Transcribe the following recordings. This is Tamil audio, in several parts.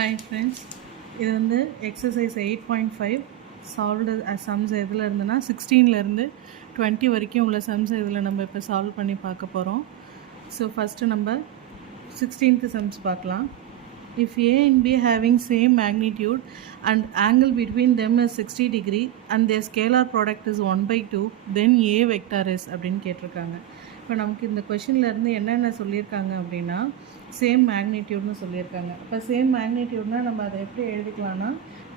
Hi friends, இது வந்து exercise 8.5 solved sums எதில் இருந்துன்னா 16லேருந்து 20 வரைக்கும் உள்ள sums இதில் நம்ம இப்போ சால்வ் பண்ணி பார்க்க போகிறோம். ஸோ ஃபஸ்ட்டு நம்ம 16th sums பார்க்கலாம். If A and B having same magnitude and angle between them is 60 degree and their scalar product is 1/2, then A vector is அப்படின்னு கேட்டிருக்காங்க. இப்போ நமக்கு இந்த கொஷின்லேருந்து என்னென்ன சொல்லியிருக்காங்க அப்படின்னா சேம் மேக்னிடியூட்னு சொல்லியிருக்காங்க. இப்போ சேம் மேக்னிடியூட்னால் நம்ம அதை எப்படி எழுதிக்கலாம்னா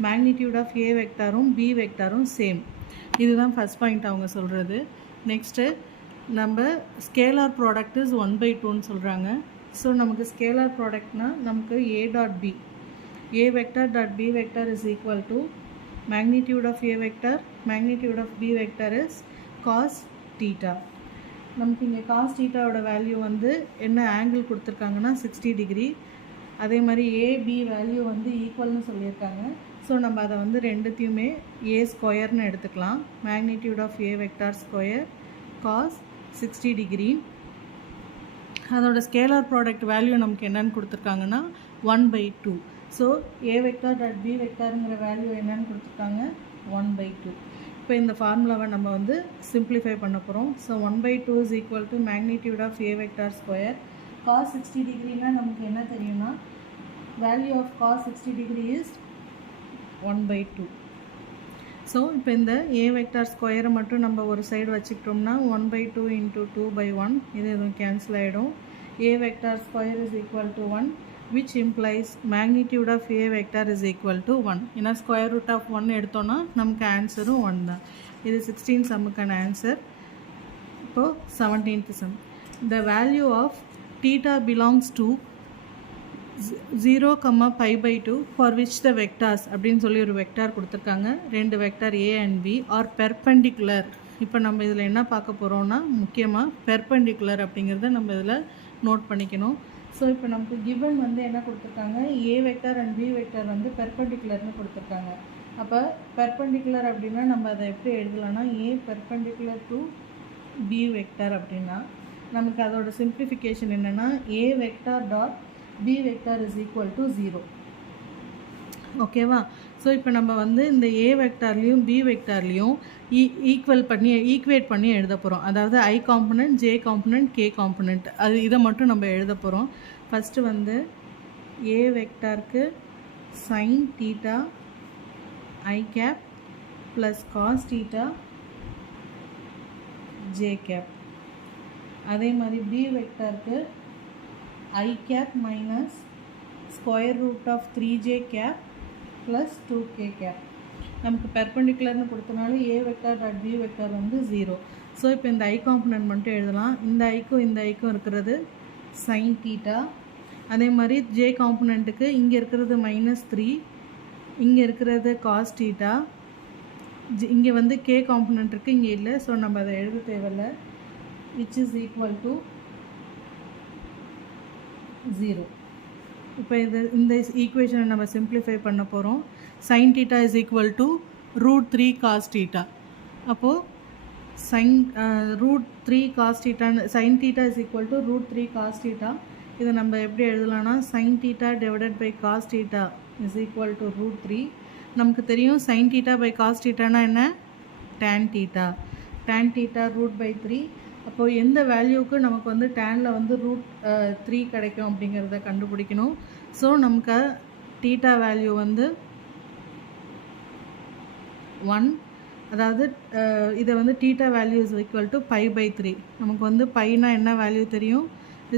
மேக்னிடியூட் ஆஃப் ஏ வெக்டாரும் பி வெக்டாரும் சேம். இதுதான் ஃபஸ்ட் பாயிண்ட் அவங்க சொல்கிறது. நெக்ஸ்ட்டு நம்ம ஸ்கேலார் ப்ராடக்ட் இஸ் 1/2ன்னு சொல்கிறாங்க. ஸோ நமக்கு ஸ்கேலார் ப்ராடக்ட்னால் நமக்கு A dot B, A vector dot B vector is equal to magnitude of A vector magnitude of B vector is cos theta. நமக்கு இங்கே காஸ் தீட்டாவோட வேல்யூ வந்து என்ன ஆங்கிள் கொடுத்துருக்காங்கன்னா 60 டிகிரி. அதே மாதிரி ஏபி வேல்யூ வந்து ஈக்குவல்னு சொல்லியிருக்காங்க. ஸோ நம்ம அதை வந்து ரெண்டுத்தையுமே ஏ ஸ்கொயர்னு எடுத்துக்கலாம். Magnitude of A vector square cos 60 degree. அதோட ஸ்கேலார் ப்ராடக்ட் வேல்யூ நமக்கு என்னென்னு கொடுத்துருக்காங்கன்னா 1/2. So A vector dot B வெக்டாருங்கிற வேல்யூ என்னென்னு கொடுத்துருக்காங்க 1/2. இப்போ இந்த ஃபார்முலாவை நம்ம வந்து சிம்பிளிஃபை பண்ண போகிறோம். So 1/2 is equal to magnitude of A vector square cos 60 டிகிரினா நமக்கு என்ன தெரியும்னா value of cos 60 degree is 1/2. So இப்போ இந்த ஏ வெக்டார் ஸ்கொயரை மட்டும் நம்ம ஒரு சைடு வச்சுக்கிட்டோம்னா 1/2 இன்ட்டு 2/1 இது எதுவும் கேன்சல் ஆகிடும். A vector square is equal to 1 which implies magnitude of a vector is equal to 1. ஏன்னா ஸ்கொயர் ரூட் ஆஃப் 1 எடுத்தோன்னா நமக்கு ஆன்சரும் 1 தான். இது 16 சம்முக்கான ஆன்சர். இப்போது 17th sum. The value of theta belongs to 0, π/2 for which the vectors அப்படின்னு சொல்லி ஒரு வெக்டார் கொடுத்துருக்காங்க. ரெண்டு vector a and b are perpendicular. இப்போ நம்ம இதில் என்ன பார்க்க போகிறோம்னா முக்கியமாக பெர்பெண்டிகுலர் அப்படிங்கிறத நம்ம இதில் நோட் பண்ணிக்கணும். ஸோ இப்போ நமக்கு கிவன் வந்து என்ன கொடுத்துருக்காங்க a vector and b vector வந்து பெர்பெண்டிகுலர்னு கொடுத்துருக்காங்க. அப்போ பெர்பெண்டிகுலர் அப்படின்னா நம்ம அதை எப்படி எழுதலாம்னா a perpendicular to b vector அப்படின்னா நமக்கு அதோட சிம்பிளிஃபிகேஷன் என்னென்னா a vector dot B vector is equal to 0. ஓகேவா? ஸோ இப்போ நம்ம வந்து இந்த ஏ வெக்டார்லேயும் பி வெக்டார்லேயும் ஈக்குவேட் பண்ணி எழுத போகிறோம். அதாவது i component, j component, k component அது இதை மட்டும் நம்ம எழுத போகிறோம். ஃபஸ்ட்டு வந்து ஏ வெக்டாருக்கு sine theta i cap plus cos theta j cap. அதே மாதிரி பி வெக்டாருக்கு i cap minus square root of 3j cap plus 2k cap. நமக்கு பெர்பெண்டிகுலர்னு கொடுத்தனால a vector dot B vector வந்து 0. ஸோ இப்போ இந்த ஐ காம்பனண்ட் மட்டும் எழுதலாம். இந்த ஐக்கும் இருக்கிறது சைன் தீட்டா. அதே மாதிரி ஜே காம்பனண்ட்டுக்கு இங்கே இருக்கிறது -3, இங்கே இருக்கிறது காஸ் தீட்டா. இங்கே வந்து கே காம்பனண்ட் இருக்குது, இங்கே இல்லை. ஸோ நம்ம அதை எழுத தேவையில்லை. Which is equal to 0. இப்போ இந்த ஈக்குவேஷனை நம்ம சிம்பிளிஃபை பண்ண போகிறோம். Sine theta is equal to √3 cos theta. அப்போது √3 காஸ் தீட்டான்னு sine theta is equal to √3 cos theta. இதை நம்ம எப்படி எழுதலாம்னா sine theta divided by cos theta is equal to √3. நமக்கு தெரியும் சைன் தீட்டா பை காஸ் தீட்டானா என்ன டேன் தீட்டா. Tan theta √3. அப்போது எந்த வேல்யூவுக்கு நமக்கு வந்து டேனில் வந்து √3 கிடைக்கும் அப்படிங்கிறத கண்டுபிடிக்கணும். ஸோ நமக்கு தீட்டா வேல்யூ வந்து 1. அதாவது இதை வந்து theta value is equal to π/3. நமக்கு வந்து பைனா என்ன வேல்யூ தெரியும்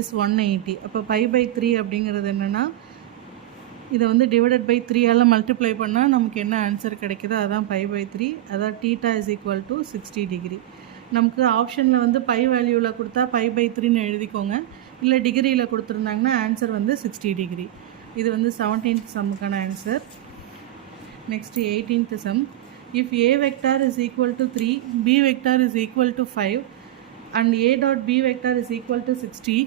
இஸ் 180. அப்போ π/3 அப்படிங்கிறது என்னென்னா இதை வந்து டிவைடட் பை 3ஆல் மல்டிப்ளை பண்ணால் நமக்கு என்ன ஆன்சர் கிடைக்குதோ அதுதான் π/3. அதாவது theta is equal to 60 degree. நமக்கு ஆப்ஷனில் வந்து பை வேல்யூவில் கொடுத்தா π/3ன்னு எழுதிக்கோங்க. இல்லை டிகிரியில் கொடுத்துருந்தாங்கன்னா ஆன்சர் வந்து 60 டிகிரி. இது வந்து 17th சம்முக்கான answer. Next 18th sum. If a vector is equal to 3, b vector is equal to 5 and a dot B vector is equal to 60,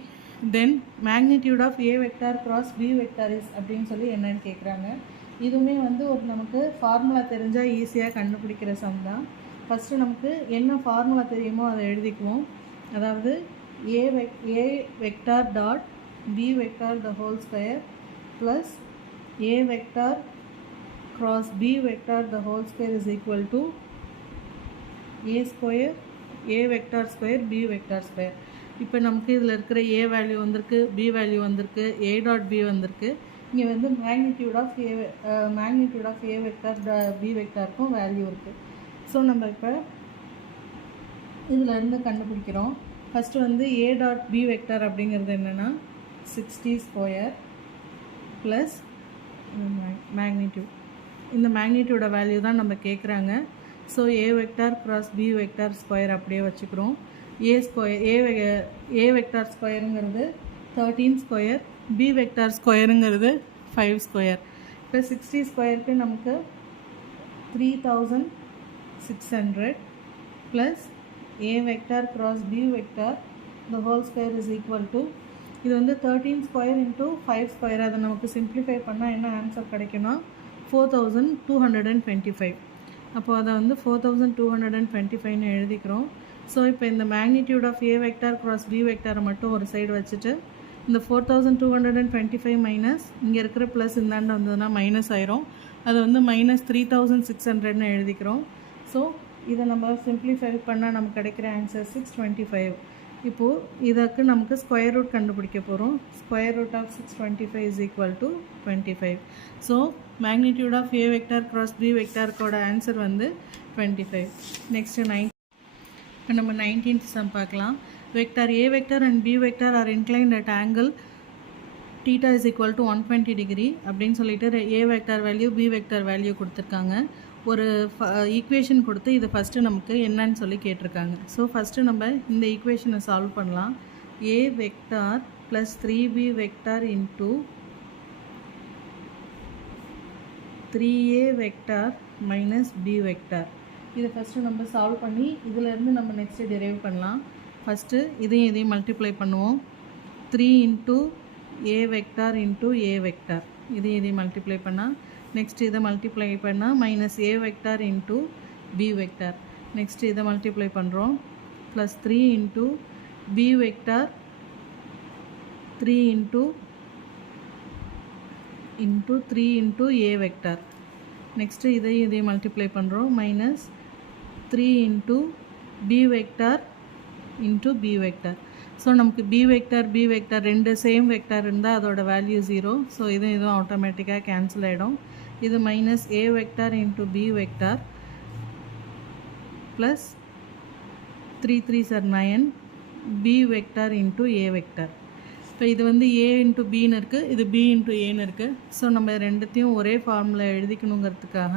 then magnitude of A vector cross b vector is அப்படின்னு சொல்லி என்னென்னு கேட்குறாங்க. இதுவுமே வந்து ஒரு நமக்கு ஃபார்முலா தெரிஞ்சால் ஈஸியாக கண்டுபிடிக்கிற சம் தான். ஃபஸ்ட்டு நமக்கு என்ன ஃபார்முலா தெரியுமோ அதை எழுதிக்குவோம். அதாவது a vector dot B vector the whole square plus a vector cross b vector the whole square is equal to a square a vector square b vector square. இப்போ நமக்கு இதில் இருக்கிற a வேல்யூ வந்திருக்கு, b வேல்யூ வந்திருக்கு, a டாட் b வந்திருக்கு. இங்கே வந்து magnitude of a vector b வெக்டாருக்கும் வேல்யூ இருக்குது. ஸோ நம்ம இப்போ இதில் இருந்து கண்டுபிடிக்கிறோம். ஃபஸ்ட்டு வந்து a டாட் b வெக்டார் அப்படிங்கிறது என்னென்னா 60 ஸ்கொயர் ப்ளஸ் மேக்னிடியூட். இந்த மேக்னிடியூட வேல்யூ தான் நம்ம கேட்குறாங்க. So a vector cross b vector square அப்படியே வச்சுக்கிறோம். a வெக்டார் ஸ்கொயருங்கிறது 13 ஸ்கொயர், b வெக்டார் ஸ்கொயருங்கிறது 5 ஸ்கொயர். இப்போ 60 ஸ்கொயருக்கு நமக்கு 3600 plus a vector cross b vector the whole square is equal to, இது வந்து 13 ஸ்கொயர் இன்ட்டு 5 ஸ்கொயர். அதை நமக்கு சிம்ப்ளிஃபை பண்ணால் என்ன ஆன்சர் கிடைக்குன்னா 4225. அப்போது அதை வந்து 4225ன்னு எழுதிக்கிறோம். ஸோ இப்போ இந்த magnitude of a vector cross b வெக்டாரை மட்டும் ஒரு சைடு வச்சுட்டு இந்த 4225 மைனஸ் இங்கே இருக்கிற ப்ளஸ் இந்தாண்ட வந்ததுன்னா மைனஸ் ஆயிரும். அது வந்து மைனஸ் 3600ன்னு எழுதிக்கிறோம். ஸோ இதை நம்ம சிம்ப்ளிஃபை பண்ணால் நமக்கு கிடைக்கிற ஆன்சர் 625. இப்போது இதற்கு நமக்கு ஸ்கொயர் ரூட் கண்டுபிடிக்க போகிறோம். Square root of 625 is equal to 25. So magnitude of a vector cross b வெக்டாருக்கோட ஆன்சர் வந்து 25. நெக்ஸ்ட்டு 19. இப்போ நம்ம 19th சம் பார்க்கலாம். Vector a vector and b vector are inclined at angle theta is equal to 120 degree அப்படின்னு சொல்லிட்டு a வெக்டார் வேல்யூ b வெக்டார் வேல்யூ கொடுத்துருக்காங்க. ஒரு ஈக்குவேஷன் கொடுத்து இது ஃபஸ்ட்டு நமக்கு என்னன்னு சொல்லி கேட்டிருக்காங்க. ஸோ ஃபஸ்ட்டு நம்ம இந்த ஈக்குவேஷனை சால்வ் பண்ணலாம். a vector plus 3b vector into 3a vector minus b vector. இதை ஃபஸ்ட்டு நம்ம சால்வ் பண்ணி இதிலேருந்து நம்ம நெக்ஸ்ட்டு டெரைவ் பண்ணலாம். ஃபஸ்ட்டு இதையும் மல்டிப்ளை பண்ணுவோம். 3 into a vector into a vector, இதையும் மல்டிப்ளை பண்ணால் நெக்ஸ்ட் இதை மல்டிப்ளை பண்ணால் minus a vector into b vector. Next இதை மல்டிப்ளை பண்ணுறோம். Plus 3 into b vector 3 into 3 into a vector. Next இதையும் மல்டிப்ளை பண்ணுறோம். Minus 3 into b vector into b vector. So நமக்கு b வெக்டார் ரெண்டு சேம் வெக்டார் இருந்தால் அதோட வேல்யூ 0. ஸோ இதுவும் ஆட்டோமேட்டிக்காக கேன்சல் ஆகிடும். இது minus a vector into b vector plus 3 3s are 9 b vector into a vector. இப்போ இது வந்து a இன்ட்டு bன்னு இருக்குது, இது b இன்ட்டு ஏன்னு இருக்குது. ஸோ நம்ம ரெண்டுத்தையும் ஒரே ஃபார்மில் எழுதிக்கணுங்கிறதுக்காக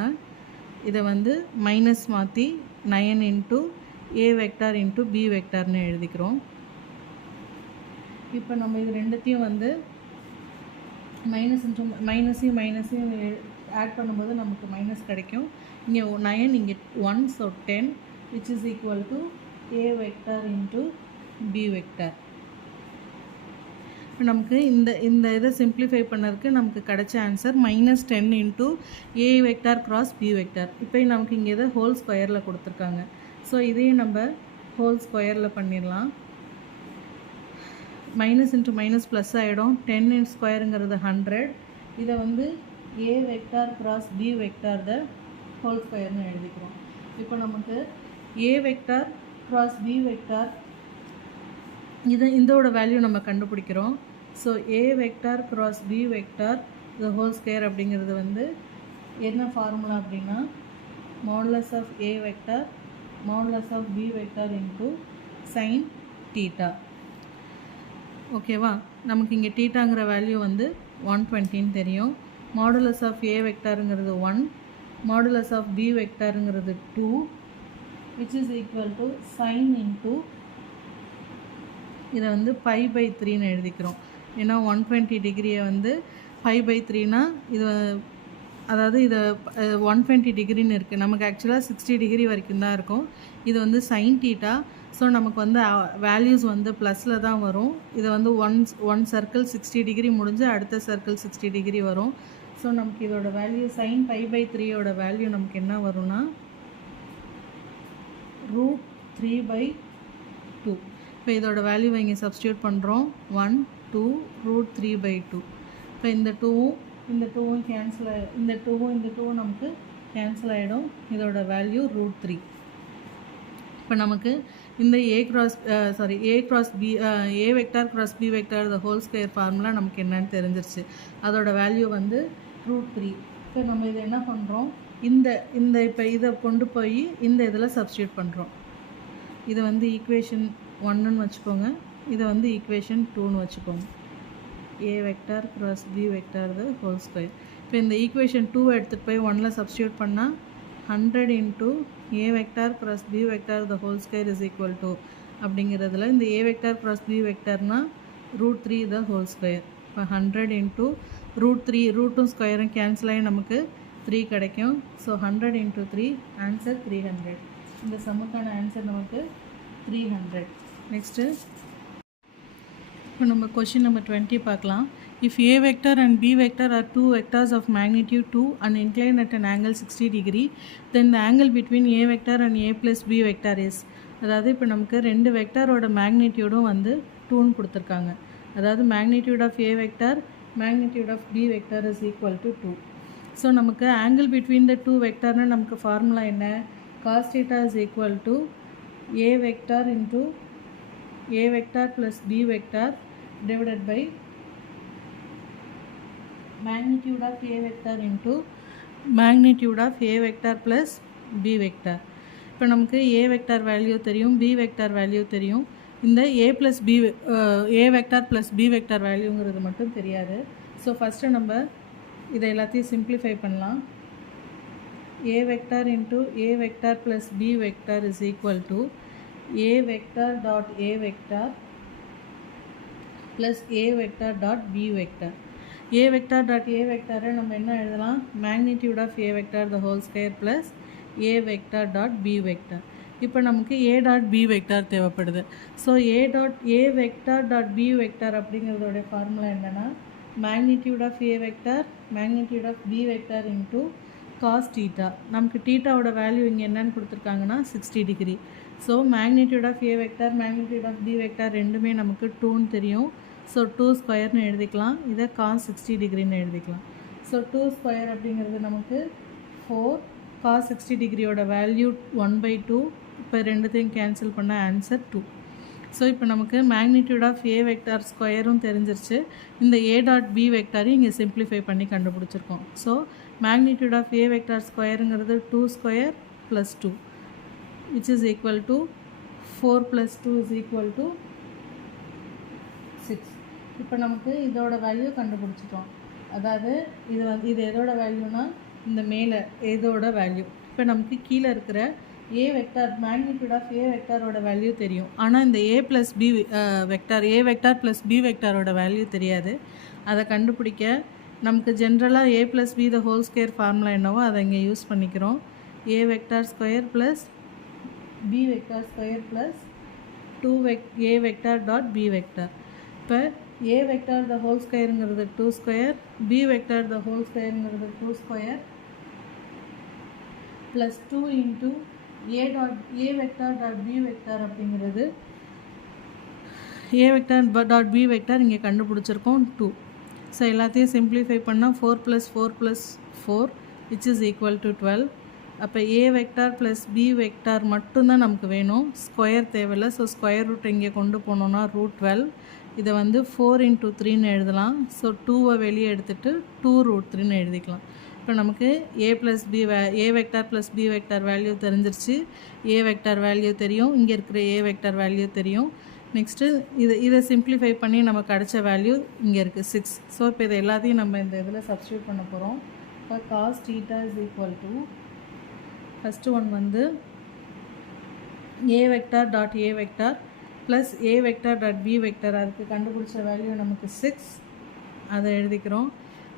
இதை வந்து மைனஸ் மாற்றி 9 into a vector into b வெக்டார்னு எழுதிக்கிறோம். இப்போ நம்ம இது ரெண்டுத்தையும் வந்து மைனஸையும் ஆட் பண்ணும்போது நமக்கு மைனஸ் கிடைக்கும். இங்கே 9 இங்கே 1, so 10 which is equal to a vector into b vector. இப்போ நமக்கு இந்த இதை சிம்ப்ளிஃபை பண்ணதுக்கு நமக்கு கிடைச்ச answer minus 10 into a vector cross b vector. இப்போ நமக்கு இங்கே இதை ஹோல் ஸ்கொயரில் கொடுத்துருக்காங்க. ஸோ இதையும் நம்ம ஹோல் ஸ்கொயரில் பண்ணிடலாம். மைனஸ் இன்ட்டு மைனஸ் ப்ளஸ் ஆகிடும். 10 ஸ்கொயருங்கிறது 100. இதை வந்து a vector cross b vector the whole ஸ்கொயர்னு எழுதிக்கிறோம். இப்போ நமக்கு a vector cross b vector இதோட வேல்யூ நம்ம கண்டுபிடிக்கிறோம். So a vector cross b vector the whole square அப்படிங்கிறது வந்து என்ன ஃபார்முலா அப்படின்னா modulus of a vector modulus of b vector into sine theta. ஓகேவா? நமக்கு இங்கே தீட்டாங்கிற வேல்யூ வந்து 120ன்னு தெரியும். மாடுலஸ் ஆஃப் a வெக்டாருங்கிறது 1, மாடுலஸ் ஆஃப் b வெக்டாருங்கிறது 2 which is equal to sin into இதை வந்து π/3ன்னு எழுதிக்கிறோம். ஏன்னா 120 டிகிரியை வந்து π/3னா இது அதாவது இதை 120 டிகிரின்னு இருக்குது. நமக்கு ஆக்சுவலாக 60 டிகிரி வரைக்கும் தான் இருக்கும். இது வந்து சைன் தீட்டா. ஸோ நமக்கு வந்து வேல்யூஸ் வந்து ப்ளஸில் தான் வரும். இதை வந்து ஒன் சர்க்கிள் 60 டிகிரி முடிஞ்சு அடுத்த சர்க்கிள் 60 டிகிரி வரும். ஸோ நமக்கு இதோட வேல்யூ சைன் π/3யோட வேல்யூ நமக்கு என்ன வரும்னா √3/2. இப்போ இதோட வேல்யூவை இங்கே சப்ஸ்டியூட் பண்ணுறோம். 1 2 √3/2. இப்போ இந்த 2 இந்த டூவும் கேன்சல் இந்த டூவும் நமக்கு கேன்சல் ஆகிடும். இதோட வேல்யூ √3. இப்போ நமக்கு இந்த A cross B A vector cross B vector the whole square formula நமக்கு என்னன்னு தெரிஞ்சிருச்சு. அதோட வேல்யூ வந்து √3. இப்போ நம்ம இதை என்ன பண்ணுறோம், இப்போ இதை கொண்டு போய் இந்த இதில் சப்ஸ்டியூட் பண்ணுறோம். இதை வந்து ஈக்குவேஷன் 1ன்னு வச்சுக்கோங்க, இதை வந்து ஈக்குவேஷன் 2ன்னு வச்சுக்கோங்க. A vector cross B vector the whole square. இப்போ இந்த ஈக்குவேஷன் 2 எடுத்துகிட்டு போய் 1ல் சப்ஸ்டியூட் பண்ணால் 100 into a vector cross b vector the whole square is equal to அப்படிங்கிறதுல இந்த a vector cross b vectorனா √3 the whole square. இப்போ 100 into √3 ரூட்டும் ஸ்கொயரும் கேன்சல் ஆகி நமக்கு 3 கிடைக்கும். So 100 into 3 answer 300. இந்த சம்முக்கான ஆன்சர் நமக்கு 300. நெக்ஸ்ட்டு இப்போ நம்ம கொஷின் நம்பர் 20 பார்க்கலாம். If a vector and b vector are two vectors of magnitude 2 and inclined at an angle 60 degree, then the angle between a vector and a plus b vector is. அதாவது இப்போ நமக்கு ரெண்டு வெக்டரோட மேக்னிடியூடும் வந்து 2ன்னு கொடுத்துருக்காங்க. அதாவது magnitude of a vector magnitude of b vector is equal to 2. So நமக்கு ஆங்கிள் பிட்வீன் த டூ வெக்டர்னு நமக்கு ஃபார்முலா என்ன, cos theta is equal to a vector into a vector plus b vector divided by magnitude of a vector into magnitude of a vector plus b vector. இப்போ நமக்கு a vector வேல்யூ தெரியும், b vector வேல்யூ தெரியும். இந்த a plus b a vector plus b vector வேல்யூங்கிறது மட்டும் தெரியாது. ஸோ ஃபஸ்ட்டு நம்ம இதை எல்லாத்தையும் சிம்பிளிஃபை பண்ணலாம். a vector into a vector plus b vector is equal to a vector dot a vector plus a vector dot b vector. a vector dot a vector நம்ம என்ன எழுதலாம், magnitude of a vector the whole square plus a vector dot b vector. இப்போ நமக்கு a dot b vector தேவைப்படுது. So a vector dot b vector அப்படிங்கிறதோட ஃபார்முலா என்னென்னா magnitude of a vector magnitude of b vector into cos theta. நமக்கு தீட்டாவோட வேல்யூ இங்கே என்னன்னு கொடுத்துருக்காங்கன்னா 60 degree. So magnitude of a vector magnitude of b vector ரெண்டுமே நமக்கு 2ன்னு தெரியும். ஸோ 2 ஸ்கொயர்னு எழுதிக்கலாம், இதை cos 60 டிகிரின்னு எழுதிக்கலாம். ஸோ 2 ஸ்கொயர் அப்படிங்கிறது நமக்கு 4, cos 60 டிகிரியோட வேல்யூ 1/2. இப்போ ரெண்டுத்தையும் கேன்சல் பண்ண ஆன்சர் 2. ஸோ இப்போ நமக்கு மேக்னிடியூட் ஆஃப் ஏ வெக்டார் ஸ்கொயரும் தெரிஞ்சிருச்சு. இந்த ஏ டாட் பி வெக்டாரையும் இங்கே சிம்பிளிஃபை பண்ணி கண்டுபிடிச்சிருக்கோம். So magnitude of A vector ஸ்கொயருங்கிறது 2 square plus 2 which is equal to 4 plus 2 is equal to 6. இப்போ நமக்கு இதோட வேல்யூ கண்டுபிடிச்சிட்டோம். அதாவது இது எதோட வேல்யூனா இந்த மேலே இதோட வேல்யூ. இப்போ நமக்கு கீழே இருக்கிற ஏ வெக்டார் மேக்னிடியூட் ஆஃப் ஏ வெக்டாரோட வேல்யூ தெரியும். ஆனால் இந்த a plus B vector a vector plus B வெக்டாரோட வேல்யூ தெரியாது. அதை கண்டுபிடிக்க நமக்கு ஜென்ரலாக a plus b the whole square formula என்னவோ அதை இங்கே யூஸ் பண்ணிக்கிறோம். A vector square plus b vector square plus 2 a vector dot b vector. இப்போ a vector the whole squareங்கிறது 2 square, b vector the whole squareங்கிறது 2 square plus 2 into a vector dot b vector அப்படிங்கிறது a vector dot b vector இங்கே கண்டுபிடிச்சிருக்கோம் 2. ஸோ எல்லாத்தையும் சிம்பிளிஃபை பண்ணால் 4 plus 4 plus 4 which is equal to 12. அப்போ ஏ வெக்டார் ப்ளஸ் பி வெக்டார் மட்டும்தான் நமக்கு வேணும், ஸ்கொயர் தேவையில்லை. ஸோ ஸ்கொயர் ரூட் இங்கே கொண்டு போனோன்னா √12. இதை வந்து 4 into 3ன்னு எழுதலாம். ஸோ 2வை வெளியே எடுத்துகிட்டு 2√3ன்னு எழுதிக்கலாம். இப்போ நமக்கு A plus B A vector plus B vector value தெரிஞ்சிருச்சு. ஏ வெக்டார் வேல்யூ தெரியும், இங்கே இருக்கிற ஏ வெக்டார் வேல்யூ தெரியும். நெக்ஸ்ட்டு இதை சிம்பிளிஃபை பண்ணி நமக்கு கிடச்ச வேல்யூ இங்கே இருக்குது 6. ஸோ இப்போ இதை எல்லாத்தையும் நம்ம இந்த இதில் சப்ஸ்டியூட் பண்ண போகிறோம். இப்போ cos theta is equal to first one வந்து A vector dot A vector plus A vector dot B vector, அதுக்கு கண்டுபிடிச்ச வேல்யூ நமக்கு 6, அதை எழுதிக்கிறோம்.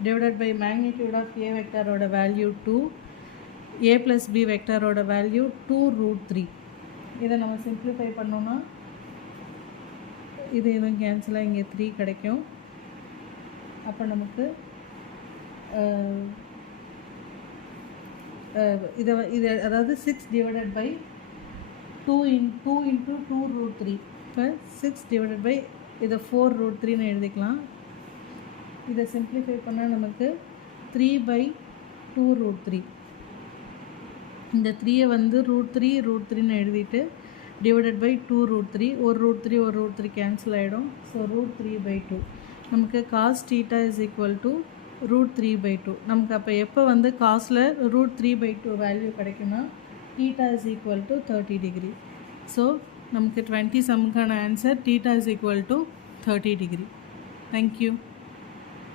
டிவைடட் பை மேக்னிடியூட் ஆஃப் ஏ வெக்டாரோட வேல்யூ 2, ஏ ப்ளஸ் பி வெக்டாரோட வேல்யூ 2√3. இதை நம்ம சிம்பிளிஃபை பண்ணோன்னா இது எதுவும் கேன்சலாக இங்கே 3 கிடைக்கும். அப்போ நமக்கு இது அதாவது 6 டிவைடட் பை 2 into 2√3. இப்போ 6 டிவைடட் பை இதை 4√3ன்னு எழுதிக்கலாம். இதை சிம்பிளிஃபை பண்ணால் நமக்கு 3/2 ரூட் 3. இந்த 3யை வந்து ரூட் 3ன்னு எழுதிட்டு டிவைடட் பை 2 ரூட் 3. ஒரு ரூட் 3 கேன்சல் ஆகிடும். ஸோ √3/2. நமக்கு cos θ இஸ் ஈக்குவல் டு √3/2. நமக்கு அப்போ எப்போ வந்து காஸில் √3/2 வேல்யூ கிடைக்குன்னா θ is equal to 30 degree. So நமக்கு 20 சம்முக்கான answer θ is equal to 30 degree. Thank you.